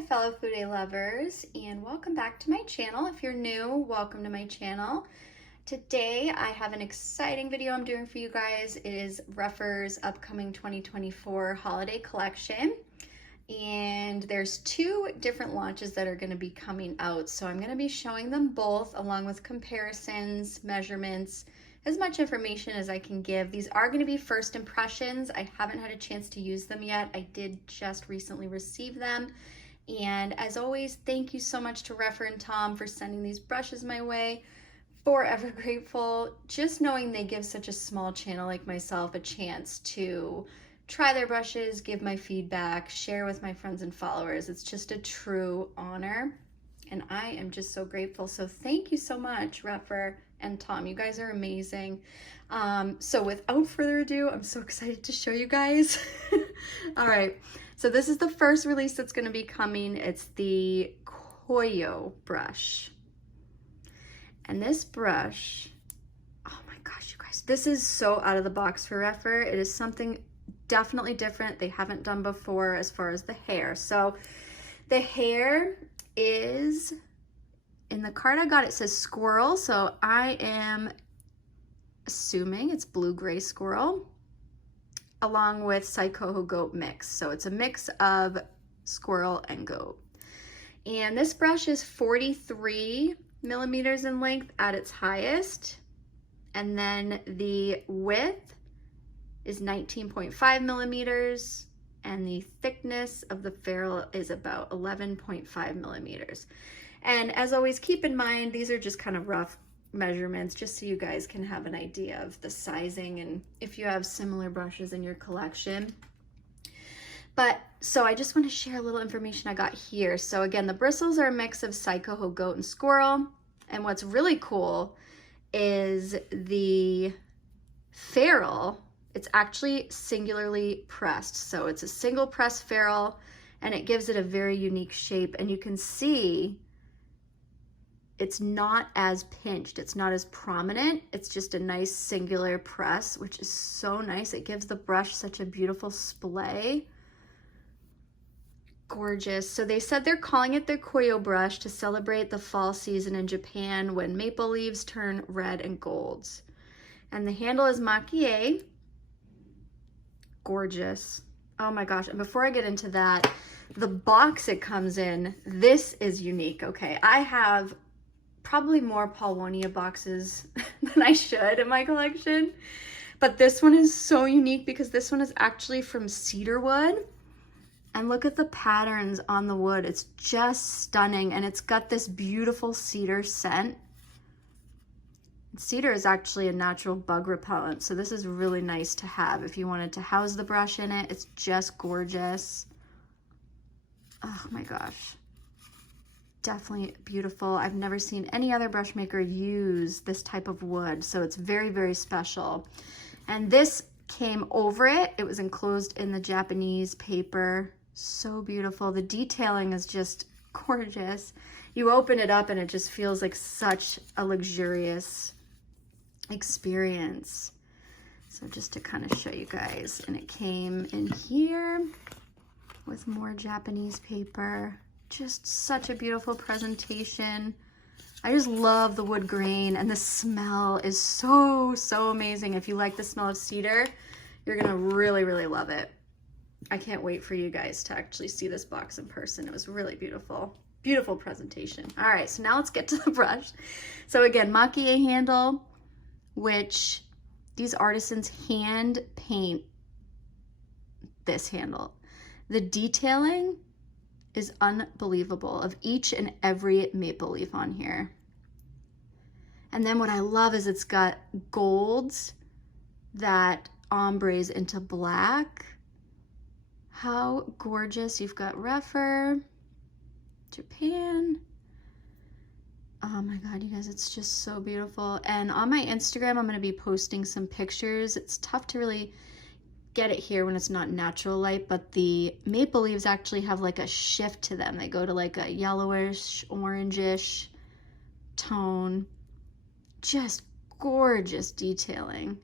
my fellow Fude lovers, and welcome back to my channel. If you're new, welcome to my channel. Today I have an exciting video I'm doing for you guys. It is Rephr's upcoming 2024 holiday collection, and there's two different launches that are going to be coming out, so I'm going to be showing them both along with comparisons, measurements, as much information as I can give. These are going to be first impressions. I haven't had a chance to use them yet. I did just recently receive them. And as always, thank you so much to Rephr and Tom for sending these brushes my way. Forever grateful. Just knowing they give such a small channel like myself a chance to try their brushes, give my feedback, share with my friends and followers. It's just a true honor. And I am just so grateful. So thank you so much, Rephr and Tom. You guys are amazing. So without further ado, I'm so excited to show you guys. All right, so this is the first release that's going to be coming. It's the Coyo brush. And this brush, oh my gosh, you guys, this is so out of the box for Rephr. It is something definitely different they haven't done before as far as the hair. So the hair is, in the card I got, it says squirrel, so I am assuming it's blue-gray squirrel, along with Psycho goat mix. So it's a mix of squirrel and goat. And this brush is 43 millimeters in length at its highest, and then the width is 19.5 millimeters, and the thickness of the ferrule is about 11.5 millimeters. And as always, keep in mind, these are just kind of rough measurements, just so you guys can have an idea of the sizing and if you have similar brushes in your collection. But so I just want to share a little information I got here. So again, the bristles are a mix of Psycho goat and squirrel. And what's really cool is the ferrule, it's actually singularly pressed. So it's a single press ferrule, and it gives it a very unique shape. And you can see it's not as pinched, it's not as prominent. It's just a nice singular press, which is so nice. It gives the brush such a beautiful splay. Gorgeous. So they said they're calling it their Coyo brush to celebrate the fall season in Japan when maple leaves turn red and golds. And the handle is makie. Gorgeous. Oh my gosh. And before I get into that, the box it comes in, this is unique. Okay, I have probably more Paulownia boxes than I should in my collection, but this one is so unique because this one is actually from cedar wood. And look at the patterns on the wood. It's just stunning, and it's got this beautiful cedar scent. Cedar is actually a natural bug repellent, so this is really nice to have if you wanted to house the brush in it. It's just gorgeous. Oh my gosh. Definitely beautiful. I've never seen any other brush maker use this type of wood, so it's very, very special. And this came over it. It was enclosed in the Japanese paper. So beautiful. The detailing is just gorgeous. You open it up and it just feels like such a luxurious experience. So just to kind of show you guys, and it came in here with more Japanese paper. Just such a beautiful presentation. I just love the wood grain, and the smell is so, so amazing. If you like the smell of cedar, you're gonna really, really love it. I can't wait for you guys to actually see this box in person. It was really beautiful. Beautiful presentation. All right, so now let's get to the brush. So again, makie handle, which these artisans hand paint this handle. The detailing is unbelievable of each and every maple leaf on here. And then what I love is it's got golds that ombres into black. How gorgeous. You've got Rephr, Japan. Oh my God, you guys, it's just so beautiful. And on my Instagram, I'm gonna be posting some pictures. It's tough to really get it here when it's not natural light, but the maple leaves actually have like a shift to them. They go to like a yellowish, orangish tone. Just gorgeous detailing.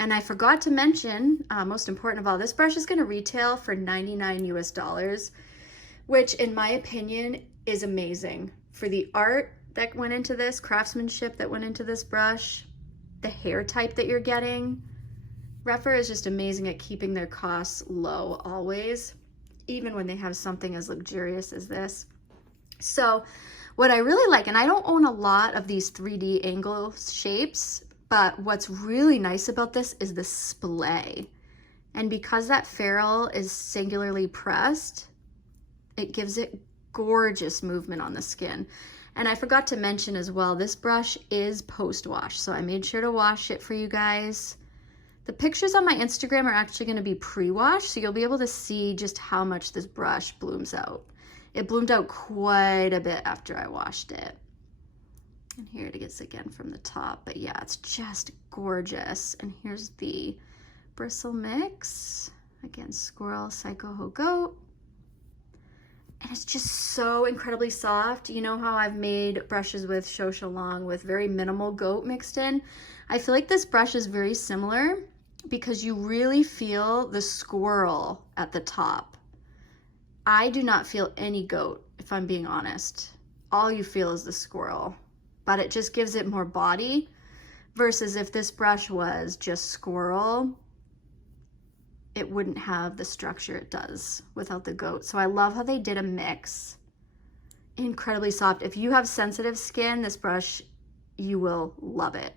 And I forgot to mention, most important of all, this brush is going to retail for $99 US, which in my opinion is amazing for the art that went into this, craftsmanship that went into this brush, the hair type that you're getting. Rephr is just amazing at keeping their costs low always, even when they have something as luxurious as this. So what I really like, and I don't own a lot of these 3D angle shapes, but what's really nice about this is the splay. And because that ferrule is singularly pressed, it gives it gorgeous movement on the skin. And I forgot to mention as well, this brush is post-wash, so I made sure to wash it for you guys. The pictures on my Instagram are actually going to be pre-wash, so you'll be able to see just how much this brush blooms out. It bloomed out quite a bit after I washed it. And here it is again from the top, but yeah, it's just gorgeous. And here's the bristle mix. Again, squirrel, psycho, ho, goat. And it's just so incredibly soft. You know how I've made brushes with ShouShouLang with very minimal goat mixed in? I feel like this brush is very similar because you really feel the squirrel at the top. I do not feel any goat, if I'm being honest. All you feel is the squirrel, but it just gives it more body versus if this brush was just squirrel, it wouldn't have the structure it does without the goat. So I love how they did a mix. Incredibly soft. If you have sensitive skin, this brush, you will love it.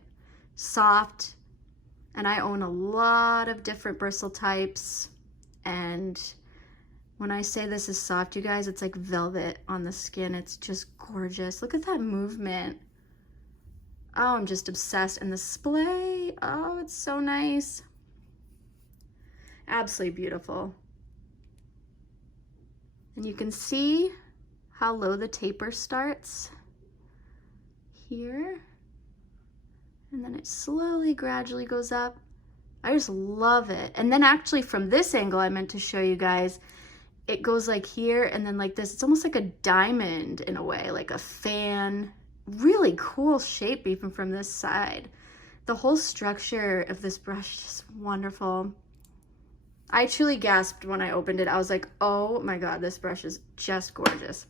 Soft, and I own a lot of different bristle types, and when I say this is soft, you guys, it's like velvet on the skin. It's just gorgeous. Look at that movement. Oh, I'm just obsessed. And the splay, oh, it's so nice. Absolutely beautiful. And you can see how low the taper starts here. And then it slowly, gradually goes up. I just love it. And then actually from this angle, I meant to show you guys, it goes like here and then like this. It's almost like a diamond in a way, like a fan. Really cool shape even from this side. The whole structure of this brush is just wonderful. I truly gasped when I opened it. I was like, oh my God, this brush is just gorgeous.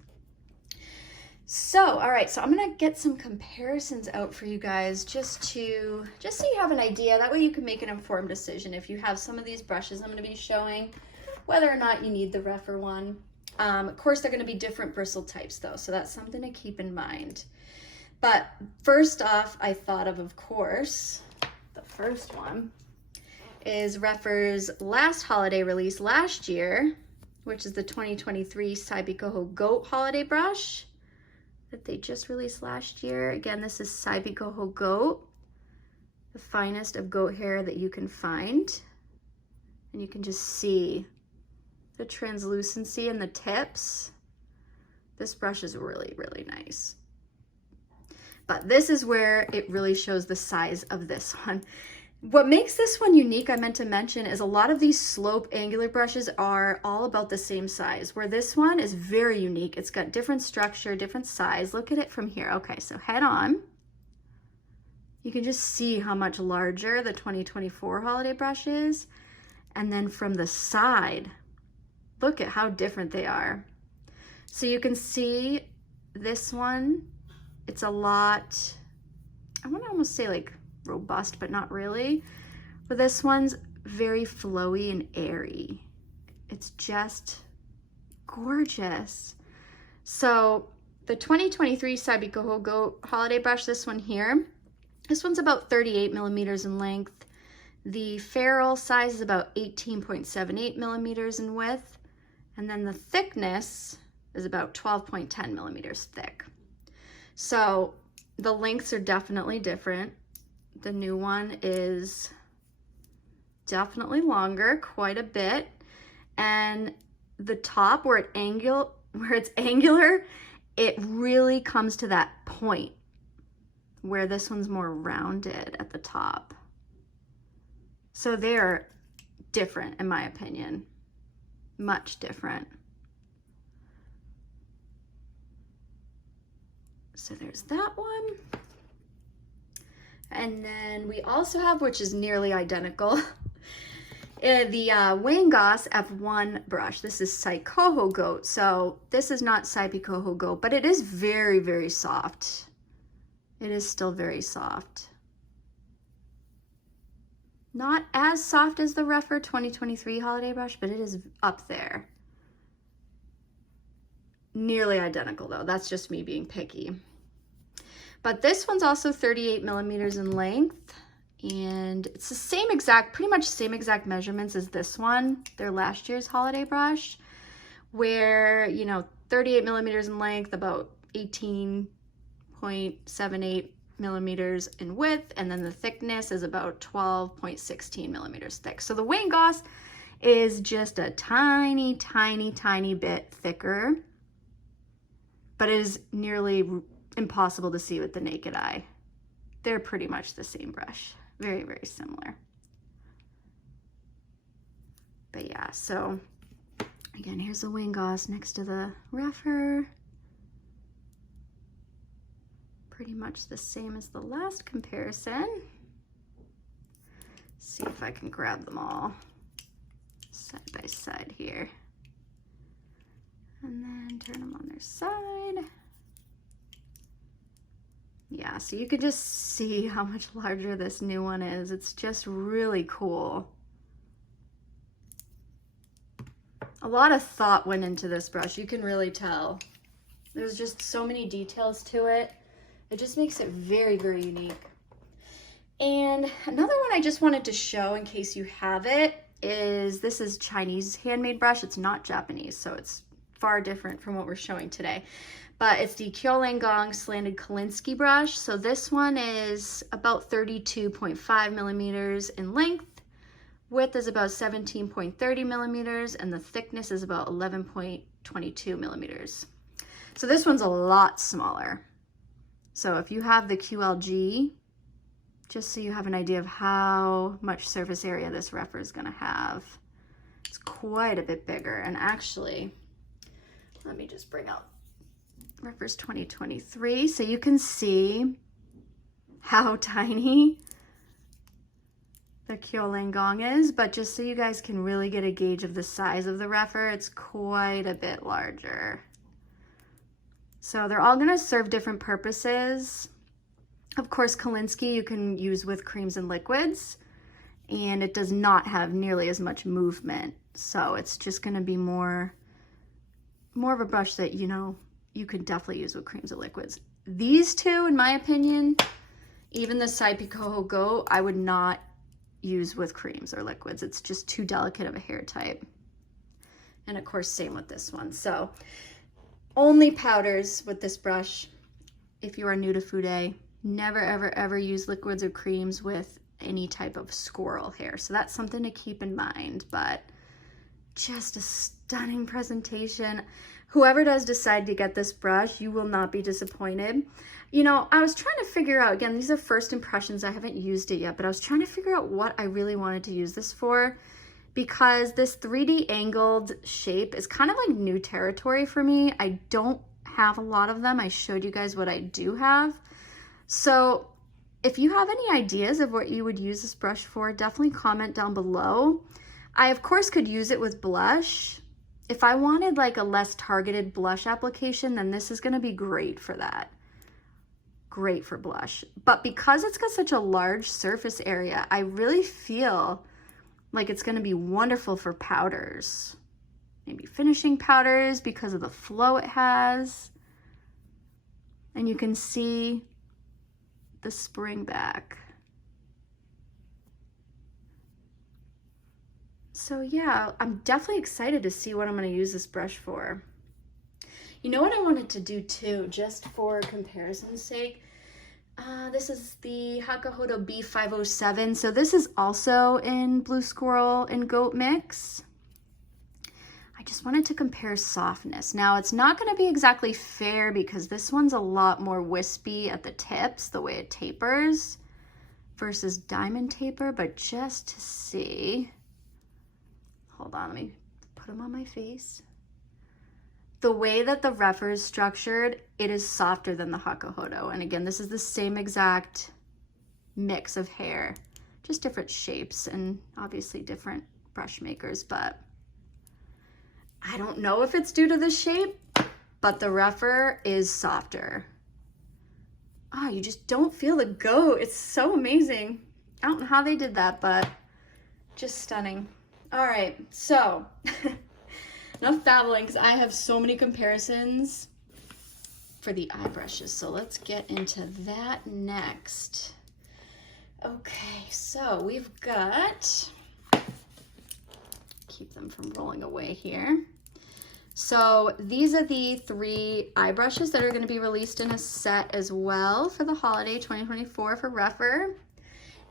So, all right, so I'm gonna get some comparisons out for you guys just so you have an idea. That way you can make an informed decision if you have some of these brushes I'm gonna be showing, whether or not you need the Rephr one. Of course, they're gonna be different bristle types though, so that's something to keep in mind. But first off, I thought of course, the first one is Rephr's last holiday release last year, which is the 2023 Saibikoho Goat Holiday Brush that they just released last year. Again, this is Saibikoho Goat, the finest of goat hair that you can find. And you can just see the translucency in the tips. This brush is really, really nice. But this is where it really shows the size of this one. What makes this one unique, I meant to mention, is a lot of these slope angular brushes are all about the same size, where this one is very unique. It's got different structure, different size. Look at it from here. Okay, so head on. You can just see how much larger the 2024 holiday brush is. And then from the side, look at how different they are. So you can see this one, it's a lot, I want to almost say like robust, but not really. But this one's very flowy and airy. It's just gorgeous. So the 2023 Saibikoho Goat Holiday Brush, this one here, this one's about 38 millimeters in length. The ferrule size is about 18.78 millimeters in width. And then the thickness is about 12.10 millimeters thick. So the lengths are definitely different. The new one is definitely longer, quite a bit. And the top where it's angular, it really comes to that point where this one's more rounded at the top. So they're different in my opinion, much different. So there's that one. And then we also have, which is nearly identical, the Wangos F1 brush. This is Saikoho Goat. So this is not Saipikoho Goat, but it is very, very soft. It is still very soft. Not as soft as the Rephr 2023 holiday brush, but it is up there. Nearly identical though. That's just me being picky. But this one's also 38 millimeters in length, and it's the same exact, pretty much same exact measurements as this one, their last year's holiday brush, where, you know, 38 millimeters in length, about 18.78 millimeters in width, and then the thickness is about 12.16 millimeters thick. So the Wangos is just a tiny, tiny, tiny bit thicker, but it is nearly impossible to see with the naked eye. They're pretty much the same brush. Very, very similar. But yeah, so again, here's the Wangos next to the Rephr. Pretty much the same as the last comparison. See if I can grab them all side by side here. And then turn them on their side. Yeah, so you can just see how much larger this new one is. It's just really cool. A lot of thought went into this brush, you can really tell. There's just so many details to it. It just makes it very, very unique. And another one I just wanted to show in case you have it is, this is Chinese handmade brush. It's not Japanese, so it's far different from what we're showing today. But it's the ShouShouLang slanted Kolinsky brush. So this one is about 32.5 millimeters in length. Width is about 17.30 millimeters, and the thickness is about 11.22 millimeters. So this one's a lot smaller. So if you have the QLG, just so you have an idea of how much surface area this Rephr is gonna have, it's quite a bit bigger. And actually, let me just bring out Rephr's 2023 so you can see how tiny the ShouShouLang is, but just so you guys can really get a gauge of the size of the Rephr, it's quite a bit larger. So they're all gonna serve different purposes. Of course, Kolinsky you can use with creams and liquids, and it does not have nearly as much movement. So it's just gonna be more of a brush that, you know, you could definitely use with creams and liquids. These two, in my opinion, even the Saipikoho Go, I would not use with creams or liquids. It's just too delicate of a hair type. And of course, same with this one. So only powders with this brush. If you are new to Fude, never, ever, ever use liquids or creams with any type of squirrel hair. So that's something to keep in mind, but just a stunning presentation. Whoever does decide to get this brush, you will not be disappointed. You know, I was trying to figure out, again, these are first impressions, I haven't used it yet, but I was trying to figure out what I really wanted to use this for, because this 3D angled shape is kind of like new territory for me. I don't have a lot of them. I showed you guys what I do have. So if you have any ideas of what you would use this brush for, definitely comment down below. I, of course, could use it with blush. If I wanted like a less targeted blush application, then this is gonna be great for that. Great for blush. But because it's got such a large surface area, I really feel like it's gonna be wonderful for powders. Maybe finishing powders because of the flow it has. And you can see the spring back. So yeah, I'm definitely excited to see what I'm going to use this brush for. You know what I wanted to do too, just for comparison's sake? This is the Hakuhodo B507. So this is also in Blue Squirrel and Goat Mix. I just wanted to compare softness. Now it's not going to be exactly fair because this one's a lot more wispy at the tips, the way it tapers, versus Diamond Taper, but just to see. Hold on, let me put them on my face. The way that the Rephr is structured, it is softer than the Hakuhodo. And again, this is the same exact mix of hair, just different shapes and obviously different brush makers, but I don't know if it's due to the shape, but the Rephr is softer. Oh, you just don't feel the goat. It's so amazing. I don't know how they did that, but just stunning. All right, so enough babbling because I have so many comparisons for the eye brushes. So let's get into that next. Okay, so we've got, keep them from rolling away here. So these are the 3 eye brushes that are going to be released in a set as well for the holiday 2024 for Rephr.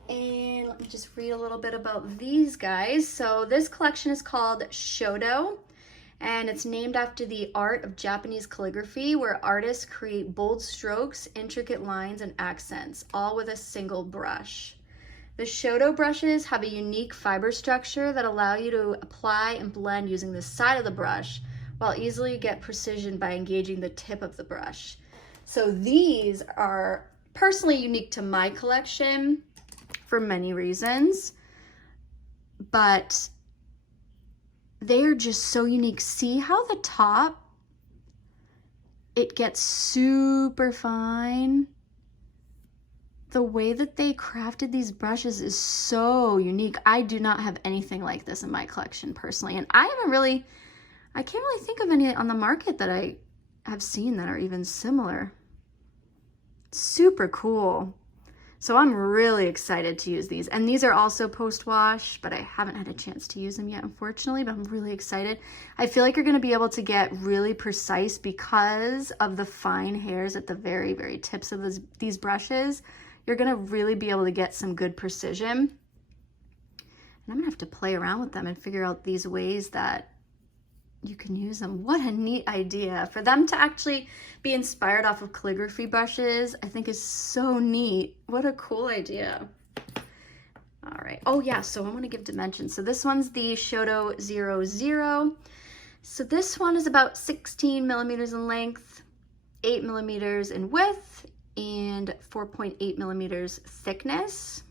And let me just read a little bit about these guys. So this collection is called Shodo, and it's named after the art of Japanese calligraphy, where artists create bold strokes, intricate lines, and accents, all with a single brush. The Shodo brushes have a unique fiber structure that allow you to apply and blend using the side of the brush, while easily get precision by engaging the tip of the brush. So these are personally unique to my collection for many reasons, but they're just so unique. See how the top, it gets super fine? The way that they crafted these brushes is so unique. I do not have anything like this in my collection personally, and I can't really think of any on the market that I have seen that are even similar. Super cool. So I'm really excited to use these. And these are also post-wash, but I haven't had a chance to use them yet, unfortunately, but I'm really excited. I feel like you're gonna be able to get really precise because of the fine hairs at the very, very tips of these brushes. You're gonna really be able to get some good precision. And I'm gonna have to play around with them and figure out these ways that you can use them. What a neat idea. For them to actually be inspired off of calligraphy brushes, I think is so neat. What a cool idea. All right. Oh yeah, so I want to give dimensions. So this one's the Shodo 00. So this one is about 16 millimeters in length, 8 millimeters in width, and 4.8 millimeters thickness.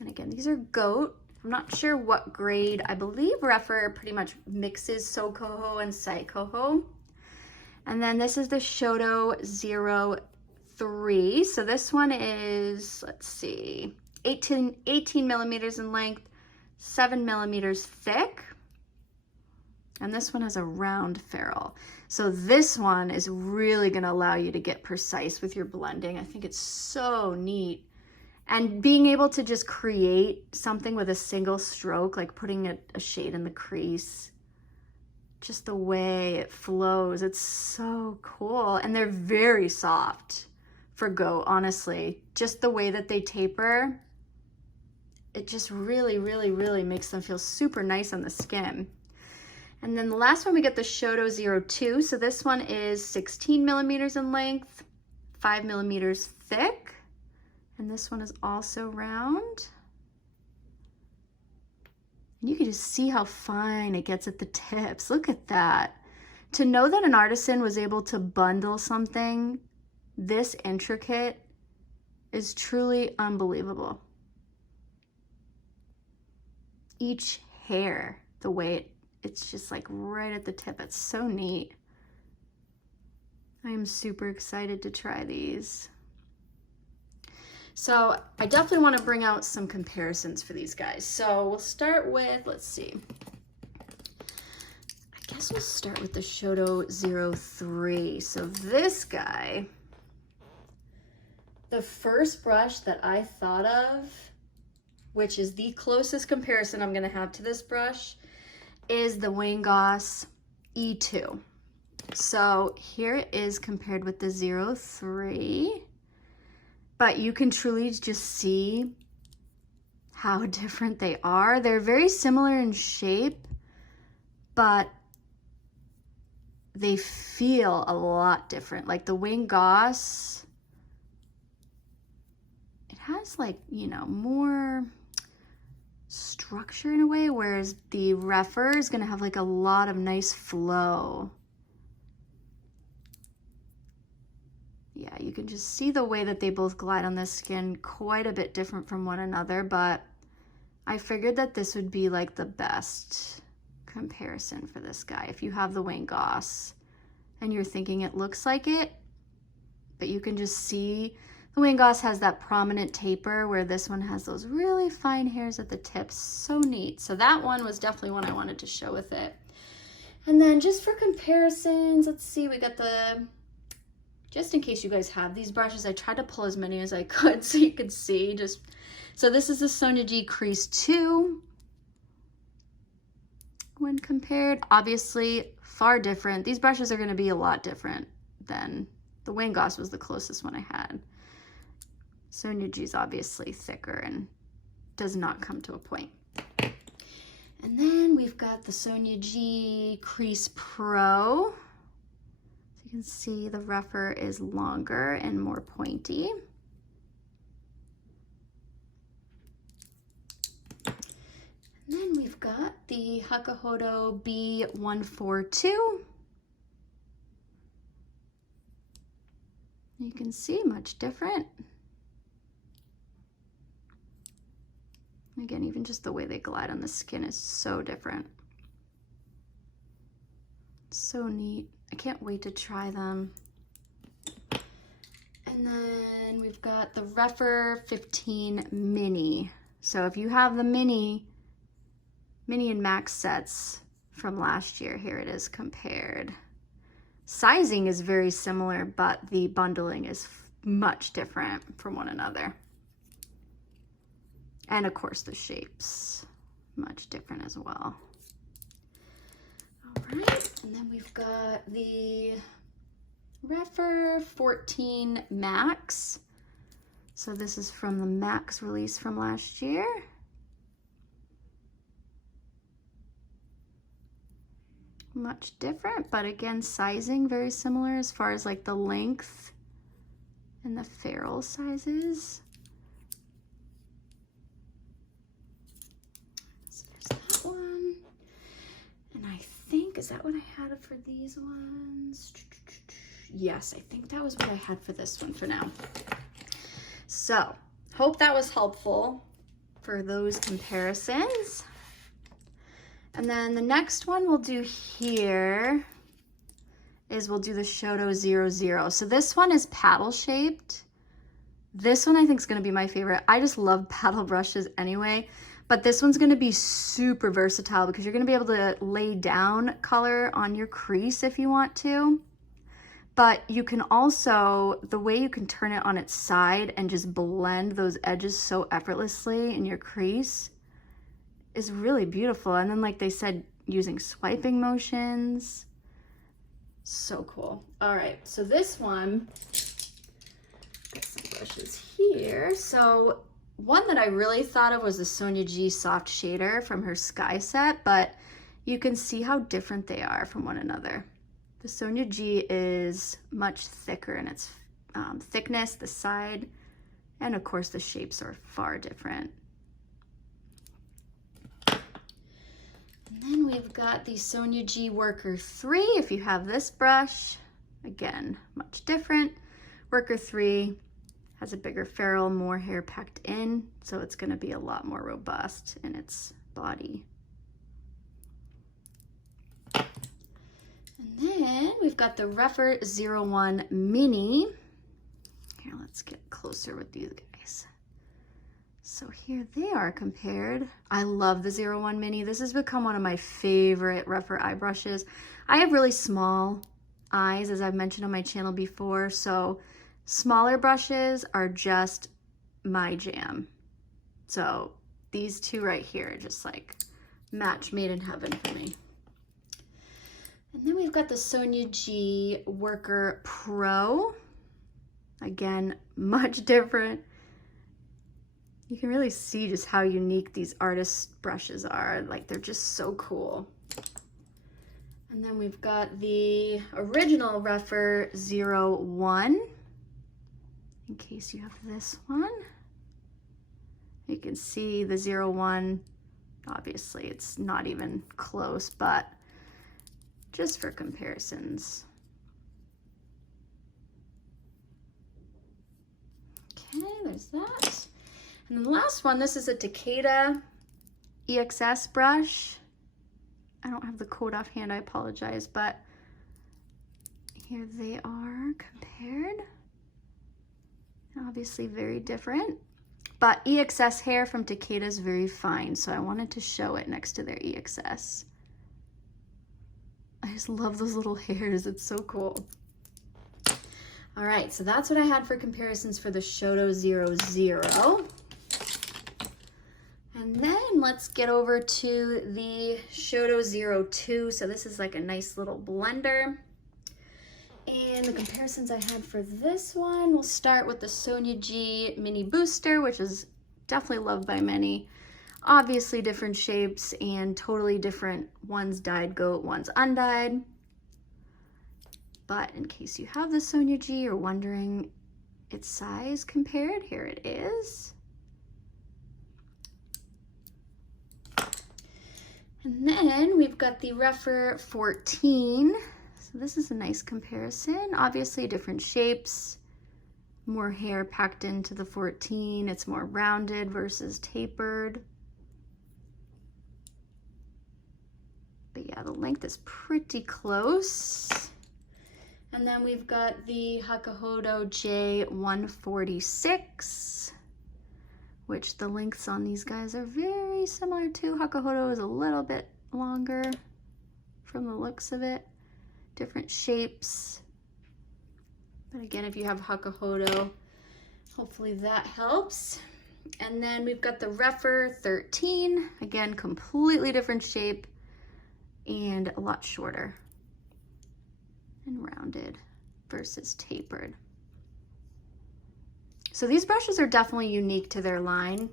And again, these are goat. I'm not sure what grade. I believe Rephr pretty much mixes So Coho and Sai Coho. And then this is the Shodo 03. So this one is, let's see, 18 millimeters in length, 7 millimeters thick. And this one has a round ferrule. So this one is really gonna allow you to get precise with your blending. I think it's so neat. And being able to just create something with a single stroke, like putting a shade in the crease, just the way it flows, it's so cool. And they're very soft for goat, honestly. Just the way that they taper, it just really, really, really makes them feel super nice on the skin. And then the last one, we get the Shodo 02. So this one is 16 millimeters in length, 5 millimeters thick. And this one is also round. And you can just see how fine it gets at the tips. Look at that. To know that an artisan was able to bundle something this intricate is truly unbelievable. Each hair, the way it's just like right at the tip. It's so neat. I am super excited to try these. So I definitely want to bring out some comparisons for these guys. So we'll start with, let's see. I guess we'll start with the Shodo 03. So this guy, the first brush that I thought of, which is the closest comparison I'm going to have to this brush, is the Wayne Goss E2. So here it is compared with the 03. But you can truly just see how different they are. They're very similar in shape, but they feel a lot different. Like the Wayne Goss, it has like, you know, more structure in a way, whereas the Rephr is gonna have like a lot of nice flow. Yeah, Yeah, you can just see the way that they both glide on the skin, quite a bit different from one another, but I figured that this would be like the best comparison for this guy. If you have the Wayne Goss and you're thinking it looks like it, but you can just see the Wayne Goss has that prominent taper where this one has those really fine hairs at the tips. So neat. So that one was definitely one I wanted to show with it. And then just for comparisons, let's see, we got the, just in case you guys have these brushes, I tried to pull as many as I could so you could see. Just so this is the Sonia G Crease 2. When compared, obviously far different. These brushes are going to be a lot different than the Wayne Goss was the closest one I had. Sonia G is obviously thicker and does not come to a point. And then we've got the Sonia G Crease Pro. So you can see the Rephr is longer and more pointy. And then we've got the Hakuhodo B142. You can see much different. Again, even just the way they glide on the skin is so different. So neat. I can't wait to try them. And then we've got the Rephr 15 Mini. So if you have the Mini and Max sets from last year, here it is compared. Sizing is very similar, but the bundling is much different from one another. And of course the shapes, much different as well. All right, and then we've got the Rephr 14 Max. So this is from the Max release from last year. Much different, but again, sizing very similar as far as like the length and the ferrule sizes. Is that what I had for these ones? Yes, I think that was what I had for this one for now. So, hope that was helpful for those comparisons. And then the next one we'll do here is we'll do the Shodo 00. So this one is paddle shaped. This one I think is going to be my favorite. I just love paddle brushes anyway. But this one's gonna be super versatile because you're gonna be able to lay down color on your crease if you want to. But you can also, the way you can turn it on its side and just blend those edges so effortlessly in your crease is really beautiful. And then like they said, using swiping motions, so cool. All right, so this one, got some brushes here. So one that I really thought of was the Sonia G Soft Shader from her Sky set, but you can see how different they are from one another. The Sonia G is much thicker in its thickness, the side, and of course the shapes are far different. And then we've got the Sonia G Worker 3, if you have this brush. Again, much different. Worker 3 has a bigger ferrule, more hair packed in, so it's gonna be a lot more robust in its body. And then we've got the Rephr 01 Mini. Here, let's get closer with these guys. So here they are compared. I love the 01 Mini. This has become one of my favorite Rephr eye brushes. I have really small eyes, as I've mentioned on my channel before, so smaller brushes are just my jam. So these two right here are just like match made in heaven for me. And then we've got the Sonia G Worker Pro. Again, much different. You can really see just how unique these artist brushes are. Like, they're just so cool. And then we've got the original Rephr 01. In case you have this one. You can see the 01, obviously it's not even close, but just for comparisons. Okay, there's that. And then the last one, this is a Takeda EXS brush. I don't have the code offhand, I apologize, but here they are compared. Obviously very different, but EXS hair from Takeda is very fine, so I wanted to show it next to their EXS. I just love those little hairs, it's so cool. All right, so that's what I had for comparisons for the Shodo 00. And then let's get over to the Shodo 02. So this is like a nice little blender. And the comparisons I had for this one, we'll start with the Sonia G Mini Booster, which is definitely loved by many. Obviously different shapes and totally different. One's dyed goat, one's undyed. But in case you have the Sonia G or wondering its size compared, here it is. And then we've got the Rephr 14. So this is a nice comparison. Obviously different shapes, more hair packed into the 14. It's more rounded versus tapered. But yeah, the length is pretty close. And then we've got the Hakuhodo J146, which the lengths on these guys are very similar to. Hakuhodo is a little bit longer from the looks of it. Different shapes. But again, if you have Hakuhodo, hopefully that helps. And then we've got the Rephr 13. Again, completely different shape and a lot shorter and rounded versus tapered. So these brushes are definitely unique to their line.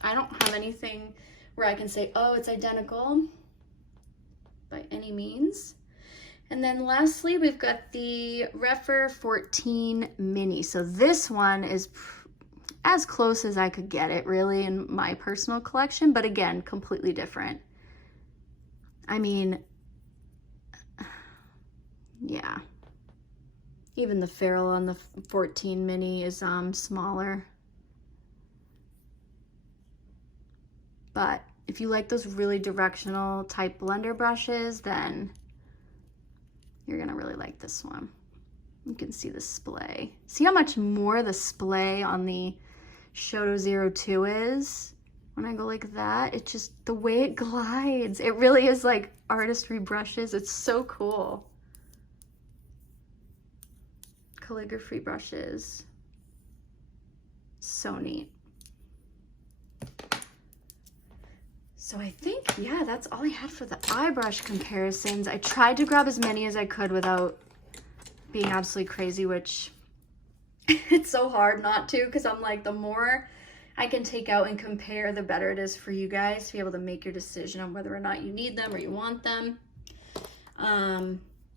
I don't have anything where I can say, oh, it's identical by any means. And then lastly, we've got the Rephr 14 Mini. So this one is as close as I could get it really in my personal collection, but again, completely different. I mean, yeah. Even the ferrule on the 14 Mini is smaller. But if you like those really directional type blender brushes, then you're gonna really like this one. You can see the splay. See how much more the splay on the Shodo 02 is? When I go like that, it just, the way it glides, it really is like artistry brushes. It's so cool. Calligraphy brushes. So neat. So I think, yeah, that's all I had for the eye brush comparisons. I tried to grab as many as I could without being absolutely crazy, which it's so hard not to, because I'm like, the more I can take out and compare, the better it is for you guys to be able to make your decision on whether or not you need them or you want them.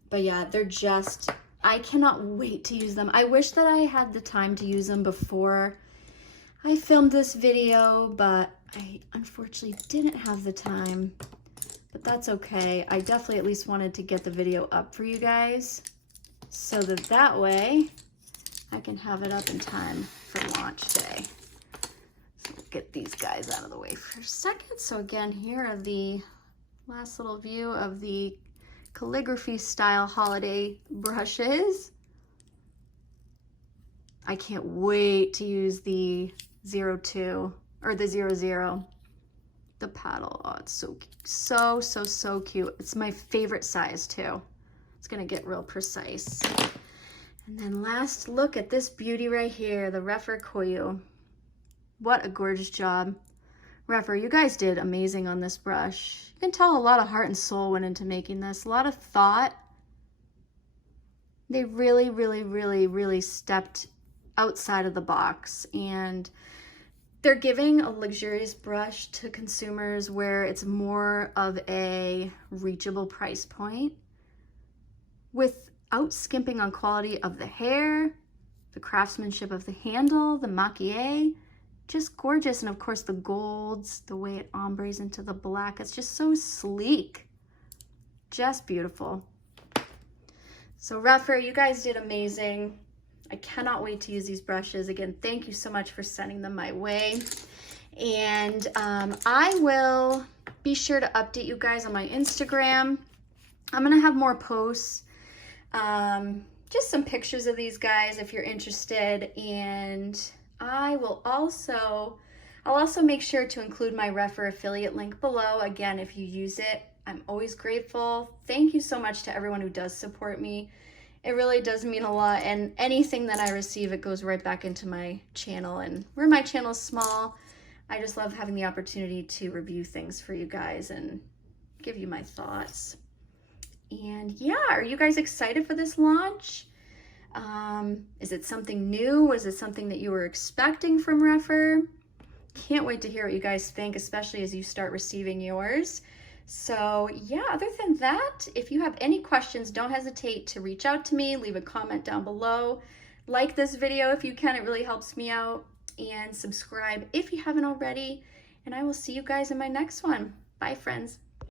But yeah, they're just, I cannot wait to use them. I wish that I had the time to use them before I filmed this video, but I unfortunately didn't have the time, but that's okay. I definitely at least wanted to get the video up for you guys so that that way I can have it up in time for launch day. So we'll get these guys out of the way for a second. So again, here are the last little view of the calligraphy style holiday brushes. I can't wait to use the 02 or the 00. The paddle, oh, it's so cute. It's my favorite size too. It's gonna get real precise. And then last, look at this beauty right here, the Rephr Coyo. What a gorgeous job. Rephr, you guys did amazing on this brush. You can tell a lot of heart and soul went into making this, a lot of thought. They really stepped outside of the box, and they're giving a luxurious brush to consumers where it's more of a reachable price point without skimping on quality of the hair, the craftsmanship of the handle, the maquille, just gorgeous. And of course the golds, the way it ombres into the black, it's just so sleek, just beautiful. So Rephr, you guys did amazing. I cannot wait to use these brushes. Again, thank you so much for sending them my way. And I will be sure to update you guys on my Instagram. I'm gonna have more posts, just some pictures of these guys if you're interested. And I'll also make sure to include my Rephr affiliate link below. Again, if you use it, I'm always grateful. Thank you so much to everyone who does support me. It really does mean a lot, and anything that I receive, it goes right back into my channel. And where my channel is small, I just love having the opportunity to review things for you guys and give you my thoughts. And yeah, are you guys excited for this launch? Is it something new? Was it something that you were expecting from Rephr? Can't wait to hear what you guys think, especially as you start receiving yours. So yeah, other than that, if you have any questions, don't hesitate to reach out to me, leave a comment down below. Like this video if you can, it really helps me out. And subscribe if you haven't already. And I will see you guys in my next one. Bye, friends.